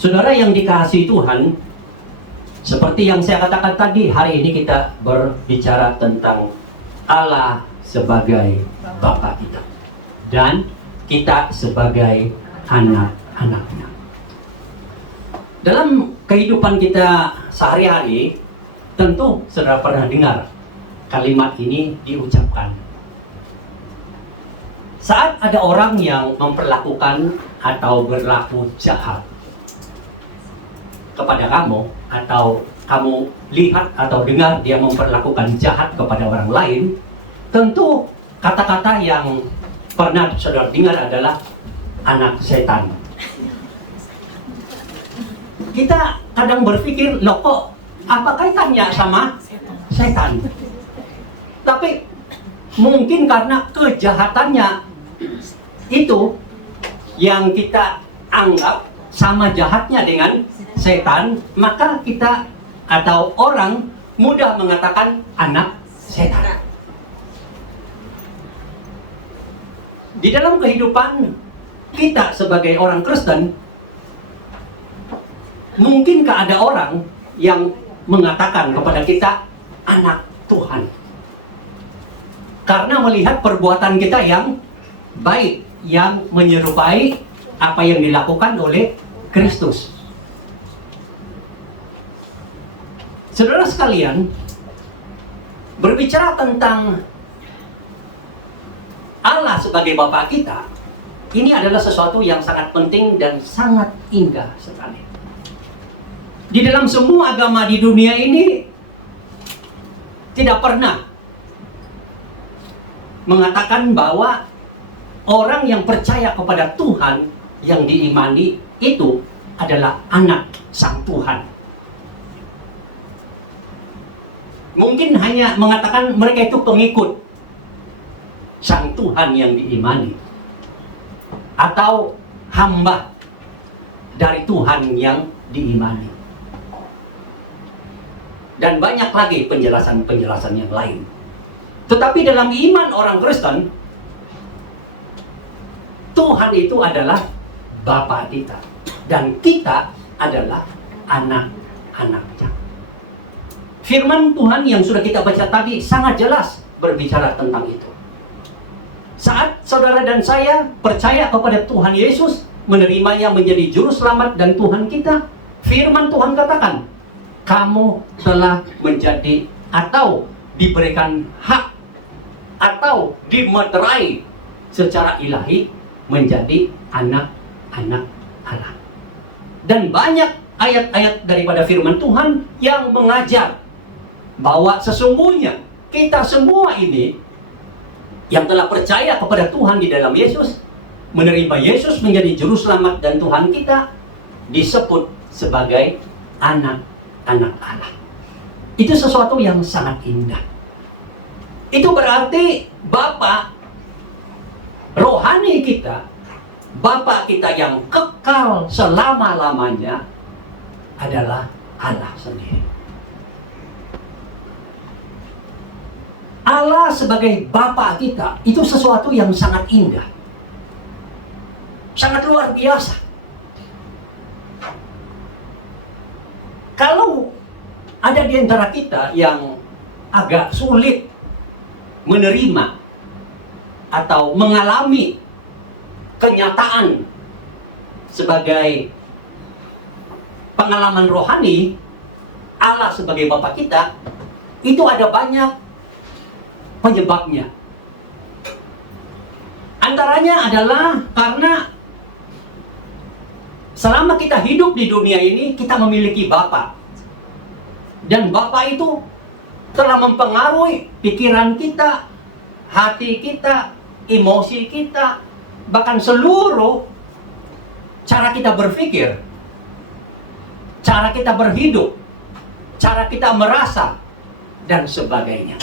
Saudara yang dikasihi Tuhan, seperti yang saya katakan tadi, hari ini kita berbicara tentang Allah sebagai Bapa kita dan kita sebagai anak-anaknya. Dalam kehidupan kita sehari-hari, tentu saudara pernah dengar kalimat ini diucapkan. Saat ada orang yang memperlakukan atau berlaku jahat kepada kamu, atau kamu lihat atau dengar dia memperlakukan jahat kepada orang lain, tentu kata-kata yang pernah saudara dengar adalah anak setan. Kita kadang berpikir, loh kok apa kaitannya sama setan? Tapi mungkin karena kejahatannya itu yang kita anggap sama jahatnya dengan setan, maka kita atau orang mudah mengatakan anak setan. Di dalam kehidupan kita sebagai orang Kristen, mungkinkah ada orang yang mengatakan kepada kita anak Tuhan karena melihat perbuatan kita yang baik, yang menyerupai apa yang dilakukan oleh Kristus. Saudara sekalian, berbicara tentang Allah sebagai Bapa kita, ini adalah sesuatu yang sangat penting dan sangat indah sekali. Di dalam semua agama di dunia ini tidak pernah mengatakan bahwa orang yang percaya kepada Tuhan yang diimani itu adalah anak Sang Tuhan. Mungkin hanya mengatakan mereka itu pengikut Sang Tuhan yang diimani, atau hamba dari Tuhan yang diimani. Dan banyak lagi penjelasan-penjelasan yang lain. Tetapi dalam iman orang Kristen, Tuhan itu adalah Bapa kita dan kita adalah anak-anaknya. Firman Tuhan yang sudah kita baca tadi sangat jelas berbicara tentang itu. Saat saudara dan saya percaya kepada Tuhan Yesus, menerimanya menjadi juru selamat dan Tuhan kita, firman Tuhan katakan, kamu telah menjadi atau diberikan hak atau dimeterai secara ilahi menjadi anak-anak Allah. Dan banyak ayat-ayat daripada firman Tuhan yang mengajar bahwa sesungguhnya kita semua ini yang telah percaya kepada Tuhan di dalam Yesus, menerima Yesus menjadi juru selamat dan Tuhan kita, disebut sebagai anak-anak Allah. Itu sesuatu yang sangat indah. Itu berarti Bapa rohani kita, Bapa kita yang kekal selama-lamanya adalah Allah sendiri. Allah sebagai Bapa kita itu sesuatu yang sangat indah, sangat luar biasa. Kalau ada di antara kita yang agak sulit menerima atau mengalami kenyataan sebagai pengalaman rohani Allah sebagai Bapa kita, itu ada banyak penyebabnya. Antaranya adalah karena selama kita hidup di dunia ini, kita memiliki Bapa. Dan Bapa itu telah mempengaruhi pikiran kita, hati kita, emosi kita, bahkan seluruh cara kita berpikir, cara kita berhidup, cara kita merasa, dan sebagainya.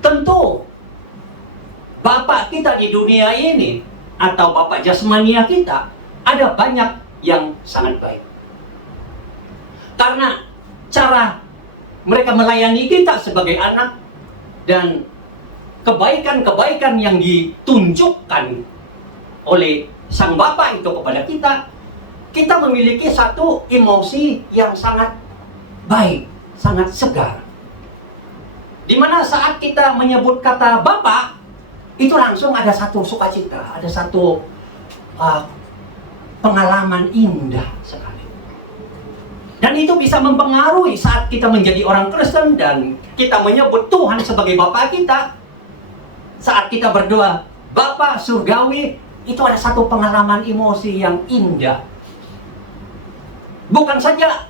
Tentu Bapa kita di dunia ini atau Bapa jasmania kita ada banyak yang sangat baik. Karena cara mereka melayani kita sebagai anak dan kebaikan-kebaikan yang ditunjukkan oleh Sang Bapa itu kepada kita kita memiliki satu emosi yang sangat baik, sangat segar. Di mana saat kita menyebut kata Bapa, itu langsung ada satu sukacita, ada satu pengalaman indah sekali. Dan itu bisa mempengaruhi saat kita menjadi orang Kristen dan kita menyebut Tuhan sebagai Bapa kita. Saat kita berdoa, Bapa surgawi, itu ada satu pengalaman emosi yang indah. Bukan saja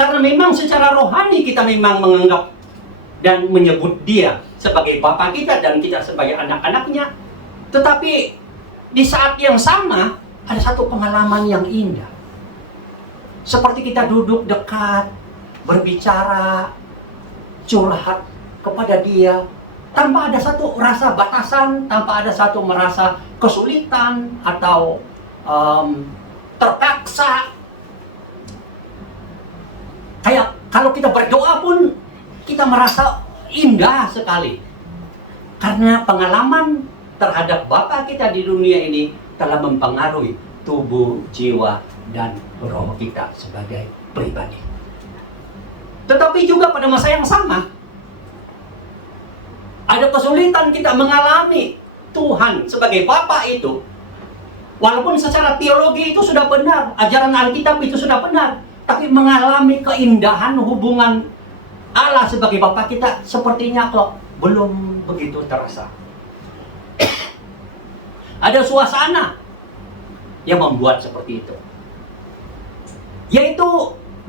karena memang secara rohani kita memang menganggap dan menyebut Dia sebagai Bapa kita dan kita sebagai anak-anaknya, tetapi di saat yang sama ada satu pengalaman yang indah. Seperti kita duduk dekat, berbicara, curhat kepada Dia, tanpa ada satu rasa batasan, tanpa ada satu merasa kesulitan atau terpaksa. Kayak kalau kita berdoa pun kita merasa indah sekali. Karena pengalaman terhadap Bapa kita di dunia ini telah mempengaruhi tubuh, jiwa, dan roh kita sebagai pribadi. Tetapi juga pada masa yang sama, ada kesulitan kita mengalami Tuhan sebagai Bapa itu. Walaupun secara teologi itu sudah benar, ajaran Alkitab itu sudah benar, tapi mengalami keindahan hubungan Allah sebagai Bapa kita sepertinya kok belum begitu terasa. Ada suasana yang membuat seperti itu, yaitu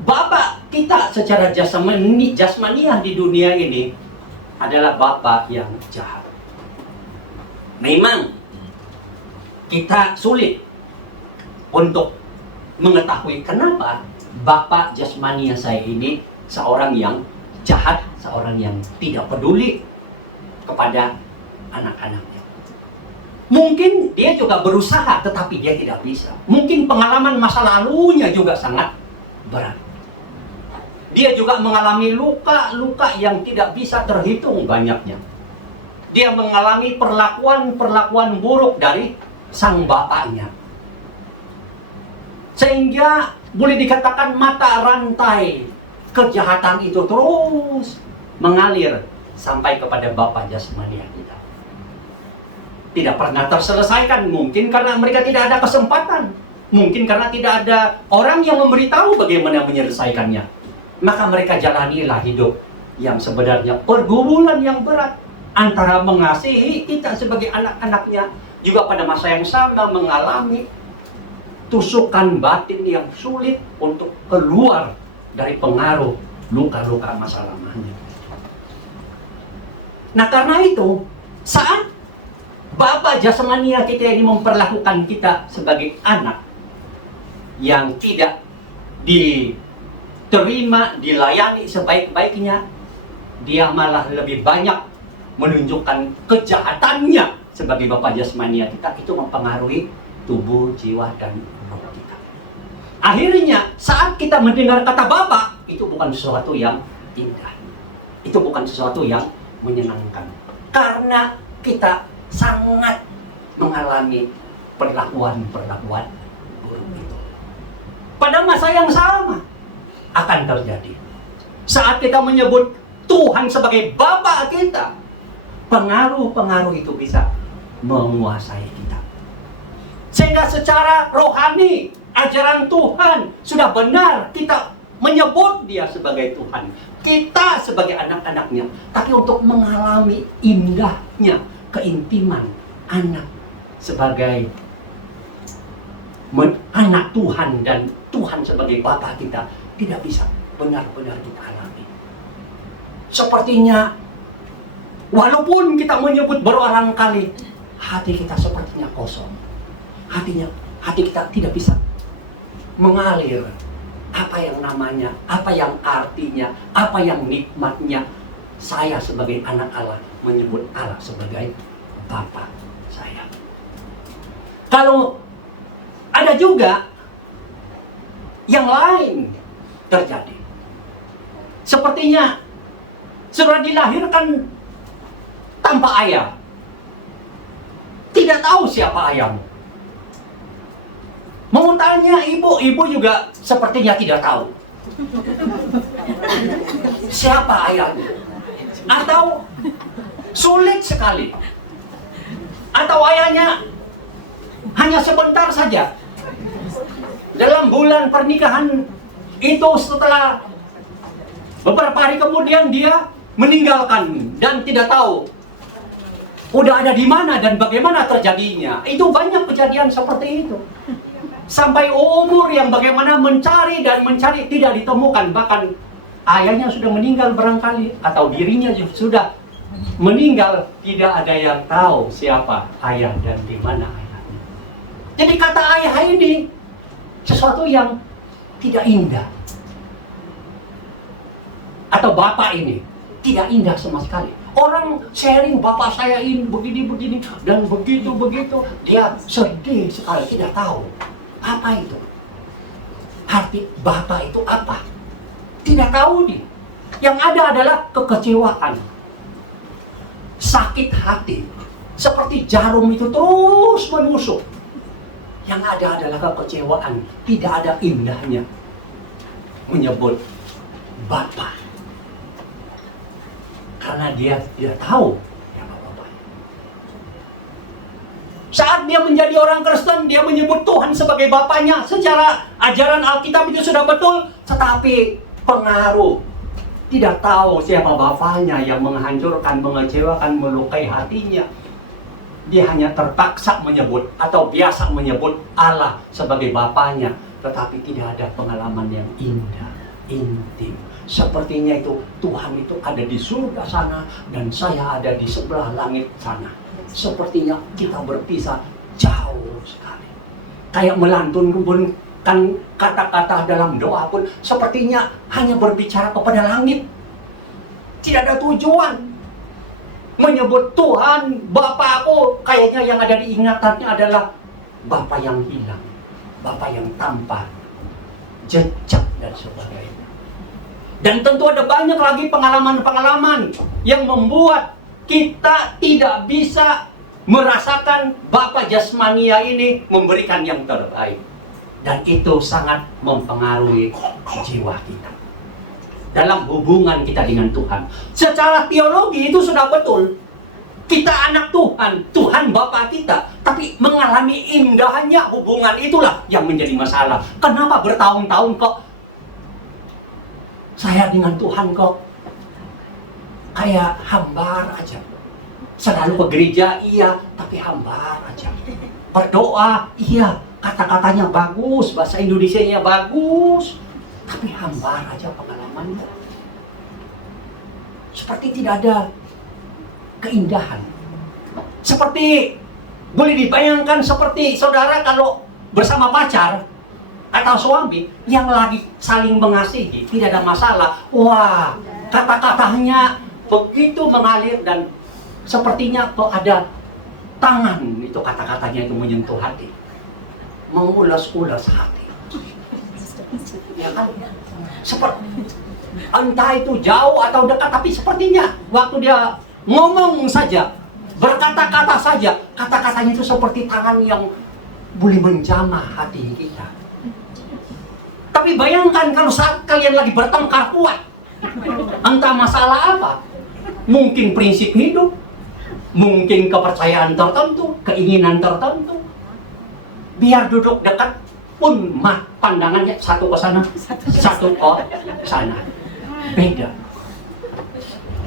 Bapa kita secara jasmaniah di dunia ini adalah Bapa yang jahat. Memang kita sulit untuk mengetahui kenapa Bapa jasmania saya ini seorang yang jahat, seorang yang tidak peduli kepada anak-anaknya. Mungkin dia juga berusaha, tetapi dia tidak bisa. Mungkin pengalaman masa lalunya juga sangat berat. Dia juga mengalami luka-luka yang tidak bisa terhitung banyaknya. Dia mengalami perlakuan-perlakuan buruk dari sang bapaknya. Sehingga boleh dikatakan mata rantai kejahatan itu terus mengalir sampai kepada Bapa jasmania kita. Tidak pernah terselesaikan, mungkin karena mereka tidak ada kesempatan, mungkin karena tidak ada orang yang memberitahu bagaimana menyelesaikannya. Maka mereka jalanilah hidup yang sebenarnya pergumulan yang berat antara mengasihi kita sebagai anak-anaknya, juga pada masa yang sama mengalami tusukan batin yang sulit untuk keluar dari pengaruh luka-luka masa lamanya. Nah, karena itu, saat Bapa jasmania kita ini memperlakukan kita sebagai anak yang tidak diterima, dilayani sebaik-baiknya, dia malah lebih banyak menunjukkan kejahatannya sebagai Bapa jasmania kita. Itu mempengaruhi tubuh, jiwa, dan roh kita. Akhirnya, saat kita mendengar kata Bapa, itu bukan sesuatu yang indah. Itu bukan sesuatu yang menyenangkan. Karena kita sangat mengalami perlakuan-perlakuan buruk itu. Pada masa yang sama akan terjadi. Saat kita menyebut Tuhan sebagai Bapa kita, pengaruh-pengaruh itu bisa menguasai kita. Sehingga secara rohani, ajaran Tuhan sudah benar, kita menyebut Dia sebagai Tuhan, kita sebagai anak-anaknya. Tapi untuk mengalami indahnya keintiman anak sebagai anak Tuhan dan Tuhan sebagai Bapa kita, tidak bisa benar-benar kita alami. Sepertinya walaupun kita menyebut berulang kali, hati kita sepertinya kosong. Hati kita tidak bisa mengalir apa yang namanya, apa yang artinya, apa yang nikmatnya saya sebagai anak Allah menyebut Allah sebagai Bapa saya. Kalau ada juga yang lain terjadi, sepertinya sudah dilahirkan tanpa ayah, tidak tahu siapa ayahmu. Mau tanya ibu juga sepertinya tidak tahu siapa ayahnya. Atau sulit sekali. Atau ayahnya hanya sebentar saja. Dalam bulan pernikahan itu, setelah beberapa hari kemudian dia meninggalkan dan tidak tahu udah ada di mana dan bagaimana terjadinya. Itu banyak kejadian seperti itu. Sampai umur yang bagaimana mencari dan mencari tidak ditemukan. Bahkan ayahnya sudah meninggal barangkali, atau dirinya sudah meninggal, tidak ada yang tahu siapa ayah dan di mana ayahnya. Jadi kata ayah ini sesuatu yang tidak indah. Atau bapak ini tidak indah sama sekali. Orang sharing, bapak saya ini begini dan begitu. Dia sedih sekali, tidak tahu apa itu. Arti bapak itu apa? Tidak tahu nih. Yang ada adalah kekecewaan, sakit hati, seperti jarum itu terus menusuk. Yang ada adalah kekecewaan, tidak ada indahnya menyebut bapak. Karena dia tidak tahu siapa bapaknya. Saat dia menjadi orang Kristen, dia menyebut Tuhan sebagai bapaknya. Secara ajaran Alkitab itu sudah betul, tetapi pengaruh, tidak tahu siapa bapaknya yang menghancurkan, mengecewakan, melukai hatinya. Dia hanya terpaksa menyebut atau biasa menyebut Allah sebagai bapaknya, tetapi tidak ada pengalaman yang indah, intim. Sepertinya itu Tuhan itu ada di surga sana dan saya ada di sebelah langit sana. Sepertinya kita berpisah jauh sekali. Kayak melantunkan kata-kata dalam doa pun sepertinya hanya berbicara kepada langit. Tidak ada tujuan. Menyebut Tuhan, Bapakku, kayaknya yang ada di ingatannya adalah Bapa yang hilang, Bapa yang tanpa jejak dan sebagainya. Dan tentu ada banyak lagi pengalaman-pengalaman yang membuat kita tidak bisa merasakan Bapa jasmania ini memberikan yang terbaik. Dan itu sangat mempengaruhi jiwa kita dalam hubungan kita dengan Tuhan. Secara teologi itu sudah betul. Kita anak Tuhan, Tuhan Bapa kita. Tapi mengalami indahnya hubungan itulah yang menjadi masalah. Kenapa bertahun-tahun kok saya dengan Tuhan kok kayak hambar aja. Selalu ke gereja, iya, tapi hambar aja. Berdoa, iya, kata-katanya bagus, bahasa Indonesianya bagus, tapi hambar aja pengalamannya. Seperti tidak ada keindahan. Seperti, boleh dibayangkan seperti saudara kalau bersama pacar atau suami yang lagi saling mengasihi, tidak ada masalah. Wah, kata-katanya begitu mengalir dan sepertinya kok ada tangan itu kata-katanya itu menyentuh hati, mengulas-ulas hati. Ya kan? Seperti entah itu jauh atau dekat, tapi sepertinya waktu dia ngomong saja, berkata-kata saja, kata-katanya itu seperti tangan yang boleh menjamah hati kita. Tapi bayangkan kalau saat kalian lagi bertengkar kuat, entah masalah apa, mungkin prinsip hidup, mungkin kepercayaan tertentu, keinginan tertentu, biar duduk dekat pun pandangannya satu ke sana, satu ke sana, beda.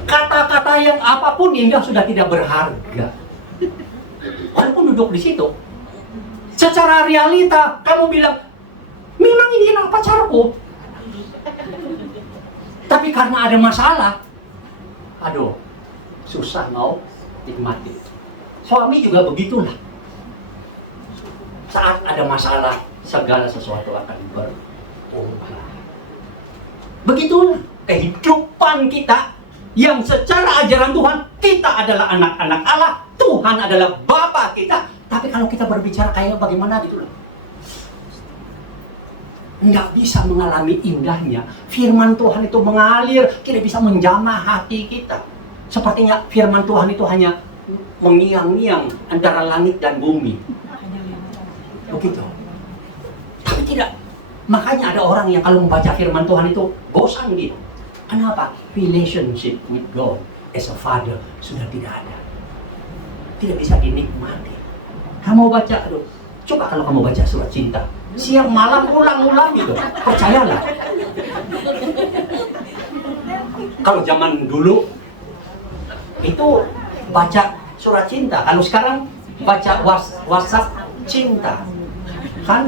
Kata-kata yang apapun indah sudah tidak berharga, walaupun duduk di situ. Secara realita kamu bilang, memang ini adalah pacarku. Tapi karena ada masalah, aduh, susah mau nikmati. Suami juga begitulah. Saat ada masalah, segala sesuatu akan berubah. Begitulah kehidupan kita yang secara ajaran Tuhan, kita adalah anak-anak Allah, Tuhan adalah Bapa kita. Tapi kalau kita berbicara kayak bagaimana gitu loh, nggak bisa mengalami indahnya. Firman Tuhan itu mengalir, tidak bisa menjamah hati kita. Sepertinya firman Tuhan itu hanya mengiang-ngiang antara langit dan bumi. Begitu. tidak. Makanya ada orang yang kalau membaca firman Tuhan itu bosan gitu. Kenapa? Relationship with God as a father sudah tidak ada. Tidak bisa dinikmati. Kamu baca, aduh, coba kalau kamu baca surat cinta, siang malam ulang-ulang gitu, percayalah. Kalau zaman dulu itu baca surat cinta, kalau sekarang baca WhatsApp cinta, kan?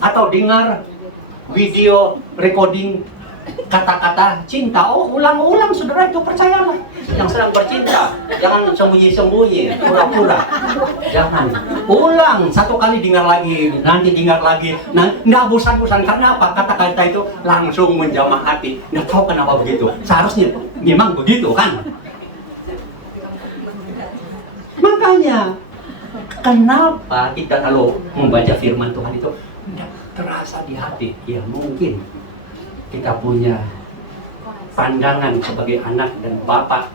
Atau dengar video recording kata-kata cinta, oh ulang-ulang saudara, itu percayalah. Yang sedang bercinta, jangan sembunyi-sembunyi, pura-pura. Jangan. Ulang, satu kali dengar lagi, nanti dengar lagi. Nah, nggak bosan-bosan. Karena apa? Kata-kata itu langsung menjamah hati. Nggak tahu kenapa begitu. Seharusnya memang begitu kan? Makanya, kenapa kita kalau membaca firman Tuhan itu tidak terasa di hati? Ya mungkin kita punya pandangan sebagai anak dan bapak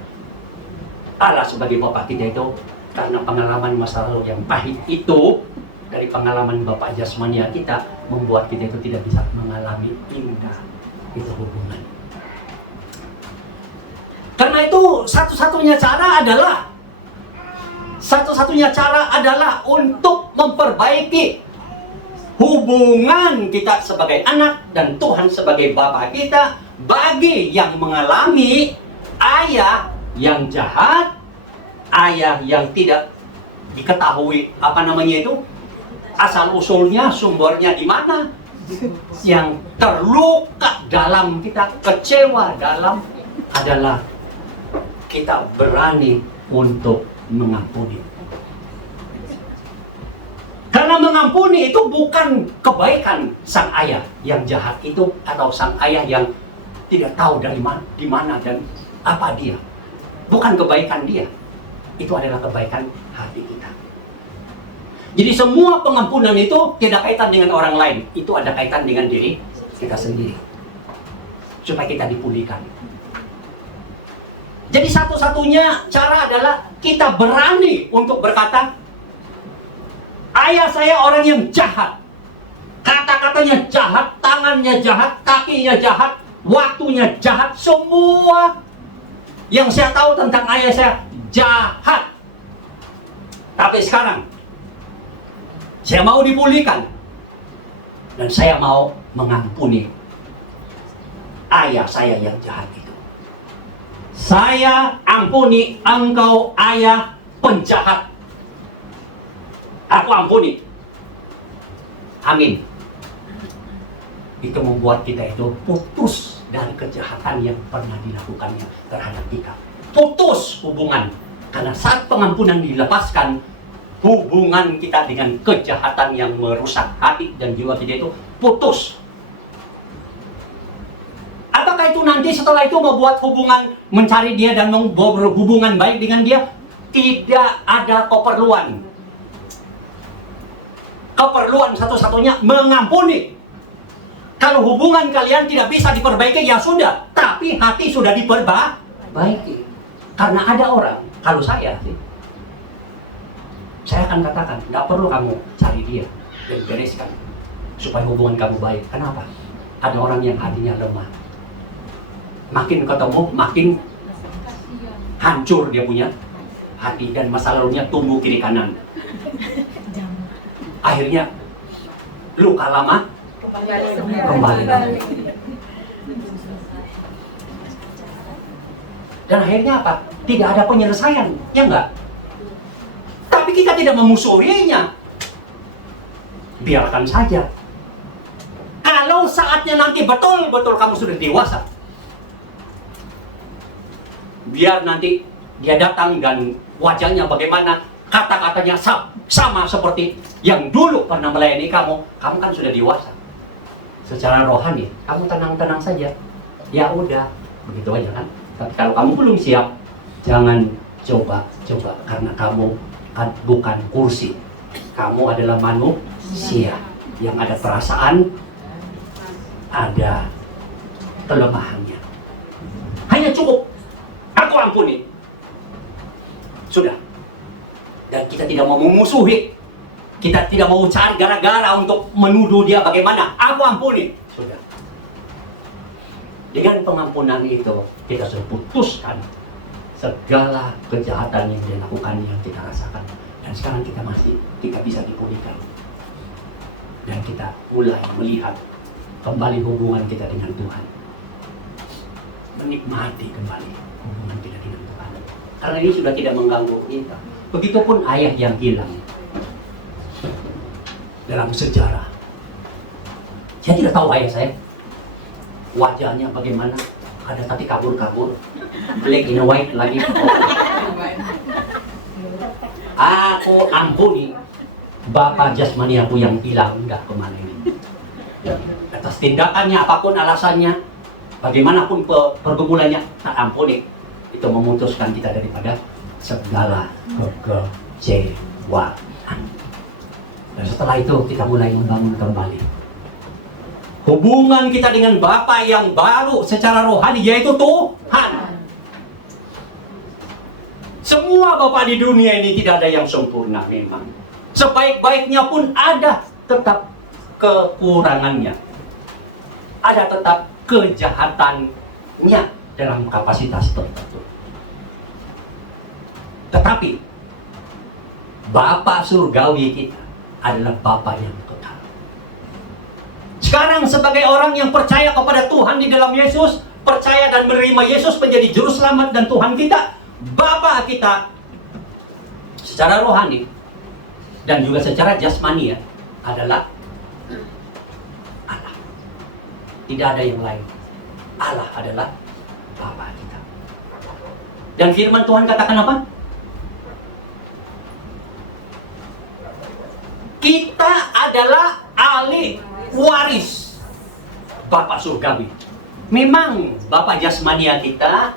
Allah sebagai bapak kita itu karena pengalaman masa lalu yang pahit itu, dari pengalaman bapak jasmania kita membuat kita itu tidak bisa mengalami indah itu hubungan. Karena itu satu-satunya cara adalah untuk memperbaiki hubungan kita sebagai anak dan Tuhan sebagai Bapa kita. Bagi yang mengalami ayah yang jahat, ayah yang tidak diketahui asal usulnya, sumbernya di mana, yang terluka dalam kita, kecewa dalam, adalah kita berani untuk mengampuni. Karena mengampuni itu bukan kebaikan sang ayah yang jahat itu, atau sang ayah yang tidak tahu dari mana, di mana dan apa dia. Bukan kebaikan dia. Itu adalah kebaikan hati kita. Jadi semua pengampunan itu tidak kaitan dengan orang lain. Itu ada kaitan dengan diri kita sendiri. Supaya kita dipulihkan. Jadi satu-satunya cara adalah kita berani untuk berkata, ayah saya orang yang jahat. Kata-katanya jahat, tangannya jahat, kakinya jahat, waktunya jahat. Semua yang saya tahu tentang ayah saya jahat. Tapi sekarang saya mau dipulihkan. Dan saya mau mengampuni ayah saya yang jahat itu. Saya ampuni engkau ayah penjahat. Aku ampuni. Amin. Itu membuat kita itu putus dari kejahatan yang pernah dilakukannya terhadap kita. Putus hubungan. Karena saat pengampunan dilepaskan, hubungan kita dengan kejahatan yang merusak hati dan jiwa kita itu putus. Apakah itu nanti setelah itu membuat hubungan, mencari dia dan berhubungan baik dengan dia? Tidak ada keperluan. Keperluan satu-satunya mengampuni. Kalau hubungan kalian tidak bisa diperbaiki, ya sudah. Tapi hati sudah diperbaiki. Karena ada orang, kalau saya akan katakan, tidak perlu kamu cari dia dan bereskan supaya hubungan kamu baik. Kenapa? Ada orang yang hatinya lemah. Makin ketemu, makin hancur dia punya hati dan masa lalunya tumbuh kiri kanan. Akhirnya luka lama kembali. Dan akhirnya apa? Tidak ada penyelesaian, ya enggak? Tapi kita tidak memusuhinya. Biarkan saja. Kalau saatnya nanti betul-betul kamu sudah dewasa, biar nanti dia datang dan wajahnya bagaimana, kata-katanya sama seperti yang dulu pernah melayani kamu. Kamu kan sudah dewasa. Secara rohani, kamu tenang-tenang saja. Ya udah, begitu aja kan. Tapi kalau kamu belum siap, jangan coba. Karena kamu kan bukan kursi. Kamu adalah manusia yang ada perasaan, ada kelemahannya. Hanya cukup, aku ampuni. Sudah. Dan kita tidak mau memusuhi Kita tidak mau cari gara-gara untuk menuduh dia bagaimana. Aku ampuni. Sudah. Dengan pengampunan itu, kita sudah putuskan segala kejahatan yang dia lakukan, yang kita rasakan. Dan sekarang kita bisa dipulihkan. Dan kita mulai melihat kembali hubungan kita dengan Tuhan. Menikmati kembali hubungan kita dengan Tuhan. Karena ini sudah tidak mengganggu kita. Begitupun ayah yang hilang dalam sejarah. Saya tidak tahu ayah saya. Wajahnya bagaimana? Ada tapi kabur-kabur. Black and white lagi. Aku ampuni Bapak jasmani aku yang hilang, enggak kemana ini. Atas tindakannya, apapun alasannya, bagaimanapun pergumulannya, tak ampuni. Itu memutuskan kita daripada segala kekecewaan. Dan setelah itu kita mulai membangun kembali hubungan kita dengan Bapa yang baru secara rohani, yaitu Tuhan. Semua Bapa di dunia ini tidak ada yang sempurna memang. Sebaik-baiknya pun ada tetap kekurangannya. Ada tetap kejahatannya dalam kapasitas tertentu. Tetapi Bapa surgawi kita adalah Bapa yang kekal. Sekarang sebagai orang yang percaya kepada Tuhan di dalam Yesus, percaya dan menerima Yesus menjadi juru selamat dan Tuhan kita, Bapa kita secara rohani dan juga secara jasmani adalah Allah. Tidak ada yang lain. Allah adalah Bapa kita. Dan firman Tuhan katakan apa? Kita adalah ahli waris Bapa surgawi. Memang Bapa jasmania kita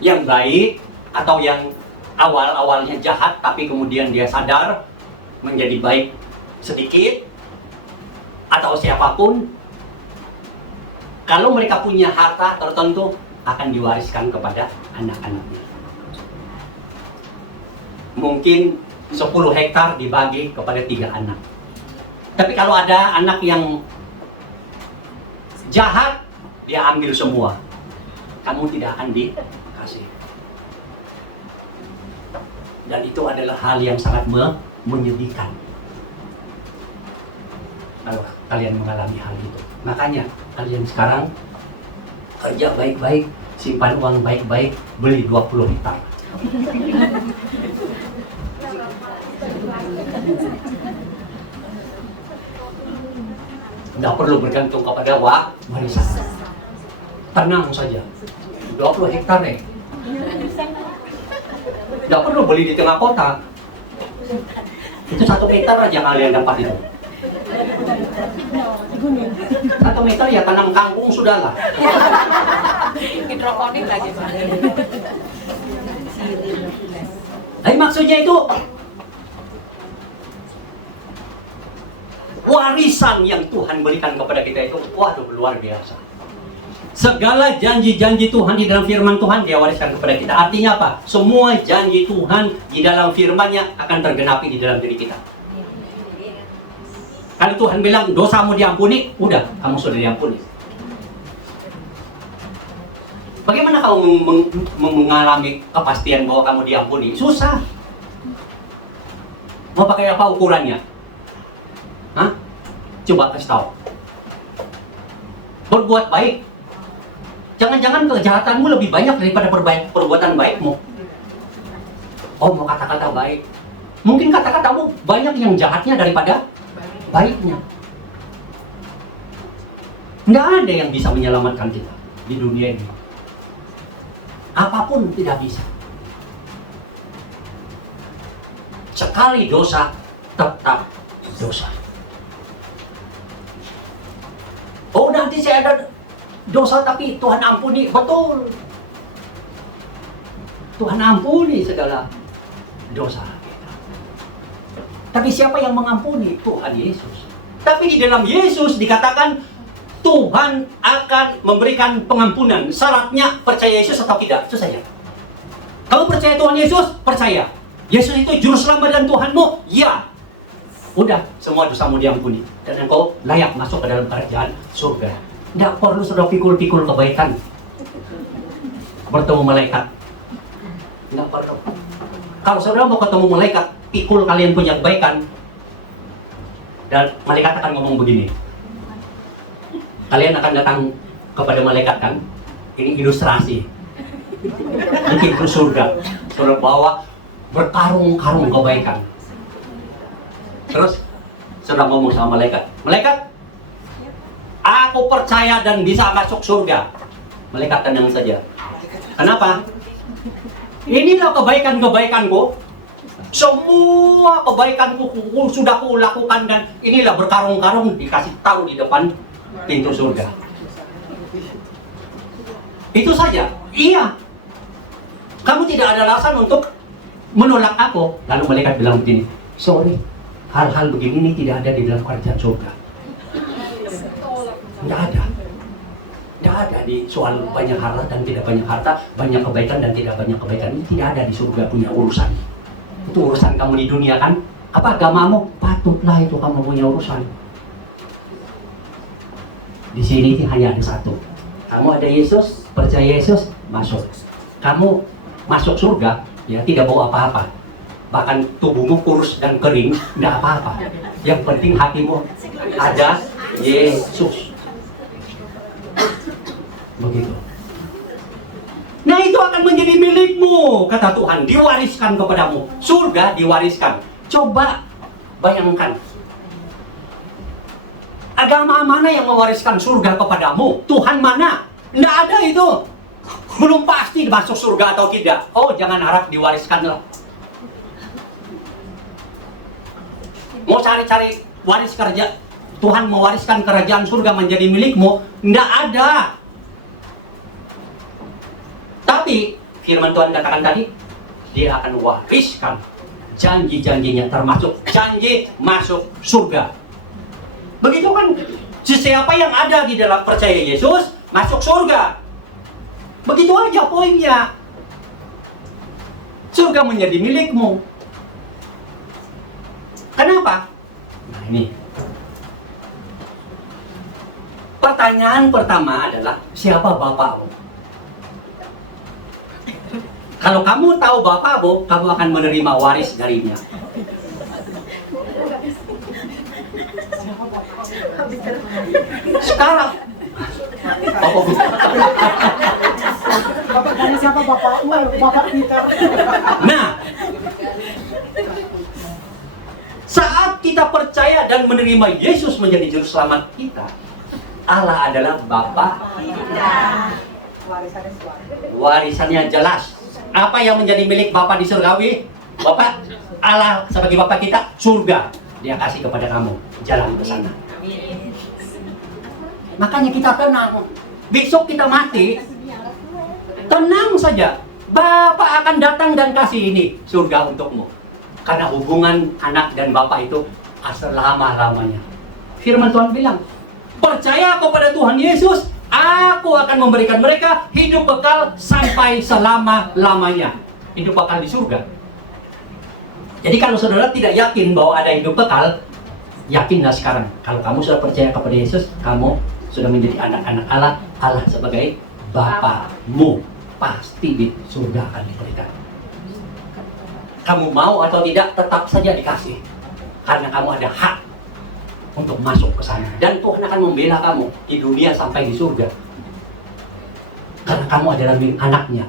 yang baik atau yang awal-awalnya jahat tapi kemudian dia sadar menjadi baik sedikit, atau siapapun, kalau mereka punya harta tertentu akan diwariskan kepada anak-anaknya. Mungkin 10 hektar dibagi kepada 3 anak. Tapi kalau ada anak yang jahat, dia ambil semua. Kamu tidak akan dikasih. Dan itu adalah hal yang sangat menyedihkan kalau kalian mengalami hal itu. Makanya kalian sekarang kerja baik-baik, simpan uang baik-baik, beli 20 hektar. Tidak perlu bergantung kepada warisan. Tenang saja. 20 hektar Tidak perlu beli di tengah kota. Itu 1 meter aja kalian dapat itu. 1 meter ya tanam kangkung sudahlah. Hidroponik lagi Pak. Tapi maksudnya itu warisan yang Tuhan berikan kepada kita itu, waduh, luar biasa. Segala janji-janji Tuhan di dalam firman Tuhan dia wariskan kepada kita. Artinya apa? Semua janji Tuhan di dalam firman-Nya akan tergenapi di dalam diri kita. Kalau Tuhan bilang dosamu diampuni, udah, kamu sudah diampuni. Bagaimana kamu mengalami kepastian bahwa kamu diampuni? Susah. Mau pakai apa ukurannya? Hah? Coba kasih tahu. Berbuat baik. Jangan-jangan kejahatanmu lebih banyak daripada perbuatan baikmu. Oh, mau kata-kata baik. Mungkin kata-katamu banyak yang jahatnya daripada baiknya. Nggak ada yang bisa menyelamatkan kita di dunia ini. Apapun tidak bisa. Sekali dosa, tetap dosa. Oh, nanti saya ada dosa tapi Tuhan ampuni. Betul. Tuhan ampuni segala dosa kita. Tapi siapa yang mengampuni? Tuhan Yesus. Tapi di dalam Yesus dikatakan Tuhan akan memberikan pengampunan. Syaratnya percaya Yesus atau tidak, itu saja. Kalau percaya Tuhan Yesus, percaya. Yesus itu juru selamat dan Tuhanmu? Ya. Udah, semua dosamu diampuni. Dan engkau layak masuk ke dalam kerajaan surga. Tidak perlu sudah pikul-pikul kebaikan. Bertemu malaikat. Tidak perlu. Kalau saudara mau ketemu malaikat, pikul kalian punya kebaikan. Dan malaikat akan ngomong begini. Kalian akan datang kepada malaikat kan? Ini ilustrasi. Mungkin ke surga. Saudara bawa berkarung-karung kebaikan. Terus saudara ngomong sama malaikat. Malaikat, aku percaya dan bisa masuk surga. Malaikat tenang saja. Kenapa? Inilah kebaikan-kebaikanku. Semua kebaikanku sudah kulakukan dan inilah berkarung-karung dikasih tahu di depan pintu surga. Itu saja. Iya. Kamu tidak ada alasan untuk menolak aku. Lalu malaikat bilang begini, sorry, hal-hal begini ini tidak ada di dalam kerajaan surga. Tidak ada. Tidak ada di soal banyak harta dan tidak banyak harta, banyak kebaikan dan tidak banyak kebaikan. Ini tidak ada di surga punya urusan. Itu urusan kamu di dunia kan? Apa agamamu? Patutlah itu kamu punya urusan. Di sini hanya ada satu. Kamu ada Yesus, percaya Yesus, masuk. Kamu masuk surga, ya tidak bawa apa-apa. Bahkan tubuhmu kurus dan kering, tidak apa-apa. Yang penting hatimu ada Yesus. Begitu. Nah itu akan menjadi milikmu, kata Tuhan, diwariskan kepadamu. Surga diwariskan. Coba bayangkan. Agama mana yang mewariskan surga kepadamu? Tuhan mana? Tidak ada itu. Belum pasti masuk surga atau tidak. Oh, jangan harap diwariskan lah. Mau cari-cari waris kerja, Tuhan mewariskan kerajaan surga menjadi milikmu? Tidak ada. Tapi firman Tuhan katakan tadi, dia akan wariskan janji-janjinya, termasuk janji masuk surga. Begitu kan? Siapa yang ada di dalam percaya Yesus masuk surga. Begitu aja poinnya. Surga menjadi milikmu. Kenapa? Nah ini. Pertanyaan pertama adalah, siapa bapakmu? Kalau kamu tahu bapakmu, kamu akan menerima waris darinya. Sekarang Bapak tanya siapa bapakmu? Bapak kita. Nah, saat kita percaya dan menerima Yesus menjadi juru selamat kita, Allah adalah Bapa kita. Warisannya jelas. Apa yang menjadi milik Bapa di surgawi? Bapak, Allah sebagai Bapa kita, surga. Dia kasih kepada kamu jalan ke sana. Makanya kita tenang. Besok kita mati, tenang saja. Bapa akan datang dan kasih ini surga untukmu. Karena hubungan anak dan Bapa itu selama-lamanya. Firman Tuhan bilang, percaya kepada Tuhan Yesus, aku akan memberikan mereka hidup kekal sampai selama-lamanya. Hidup kekal di surga. Jadi kalau saudara tidak yakin bahwa ada hidup kekal, yakinlah sekarang. Kalau kamu sudah percaya kepada Yesus, kamu sudah menjadi anak-anak Allah. Allah sebagai Bapamu. Pasti di surga akan diberikan. Kamu mau atau tidak, tetap saja dikasih. Karena kamu ada hak untuk masuk ke sana. Dan Tuhan akan membela kamu di dunia sampai di surga. Karena kamu adalah anaknya.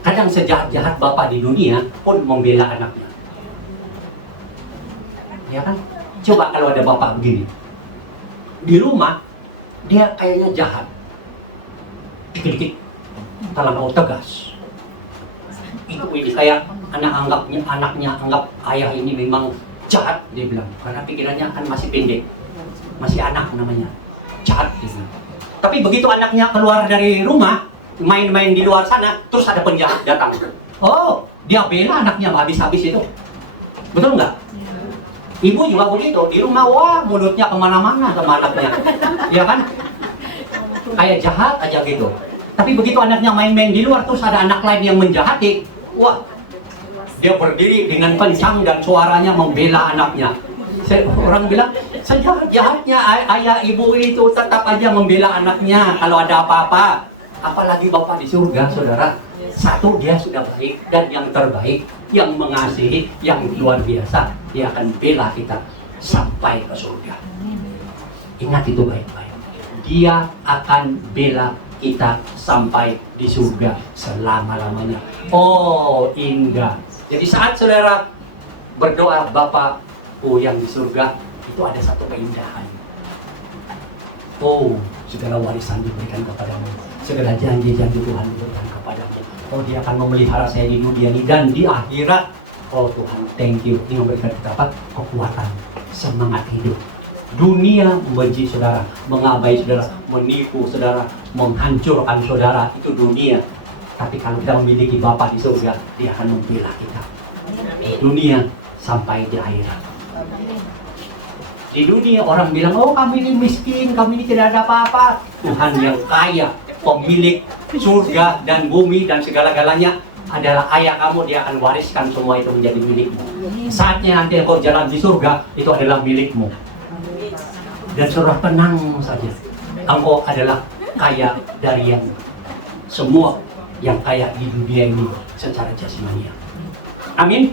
Kadang sejahat-jahat Bapa di dunia pun membela anaknya. Ya kan? Coba kalau ada Bapak begini. Di rumah, dia kayaknya jahat. Dikit-dikit terlampau tegas. Itu ini kayak anaknya anggap ayah ini memang jahat, dia bilang. Karena pikirannya kan masih pendek. Masih anak namanya. Jahat, dia bilang. Tapi begitu anaknya keluar dari rumah, main-main di luar sana, terus ada penjahat datang. Oh, dia bela anaknya habis-habis itu. Betul nggak? Ibu juga begitu, di rumah, wah mulutnya kemana-mana sama anaknya. Ya kan? Kayak jahat aja gitu. Tapi begitu anaknya main-main di luar, terus ada anak lain yang menjahati, wah, dia berdiri dengan kencang dan suaranya membela anaknya. Orang bilang, sejahat-jahatnya ayah ibu itu tetap aja membela anaknya kalau ada apa-apa. Apalagi Bapak di surga, saudara. Satu, dia sudah baik, dan yang terbaik, yang mengasihi, yang luar biasa. Dia akan bela kita sampai ke surga. Ingat itu baik-baik. Dia akan bela kita sampai di surga selama-lamanya. Oh, indah. Jadi saat saudara berdoa, Bapakku yang di surga, itu ada satu keindahan. Oh, segala warisan diberikan kepadamu, segala janji-janji Tuhan diberikan kepadamu. Oh, dia akan memelihara saya di dunia ini dan di akhirat. Oh Tuhan, thank you. Ini memberikan kita apa? Kekuatan, semangat hidup. Dunia membenci saudara, mengabai saudara, menipu saudara, menghancurkan saudara. Itu dunia. Tapi kalau kita memiliki Bapa di surga, dia akan membela kita. Dunia sampai di akhirat. Di dunia orang bilang, oh kami ini miskin, kami ini tidak ada apa-apa. Tuhan yang kaya, pemilik surga dan bumi dan segala-galanya adalah ayah kamu, dia akan wariskan semua itu menjadi milikmu. Saatnya nanti kau jalan di surga, itu adalah milikmu. Dan saudara tenang saja, engkau adalah kaya dari yang semua yang kaya di dunia ini secara jasmania. Amin.